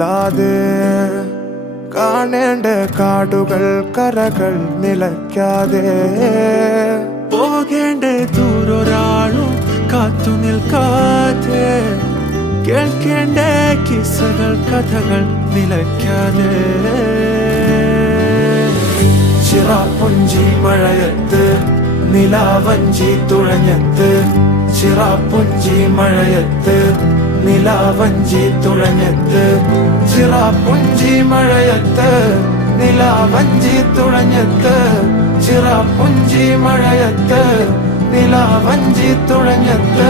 അല്ലാതെ കാണേണ്ട കാടുകൾ കരകൾ നിലയ്ക്കാതെ പോകേണ്ട ദൂരൊരാളും കാത്തു നിൽക്കാതെ കേൾക്കേണ്ട കിസ്സകൾ കഥകൾ നിലയ്ക്കാതെ ചിറാപ്പുഞ്ചി മഴയത്ത് നിലാവഞ്ചി തുഴഞ്ഞത്ത് ചിറാപ്പുഞ്ചി മഴയത്ത് നിലാവഞ്ചി തുഴഞ്ഞത്ത് ചിറാപ്പുഞ്ചി മഴയത്ത് നിലാവഞ്ചി തുഴഞ്ഞത്ത് ചിറാപ്പുഞ്ചി മഴയത്ത് നിലാവഞ്ചി തുഴഞ്ഞത്ത്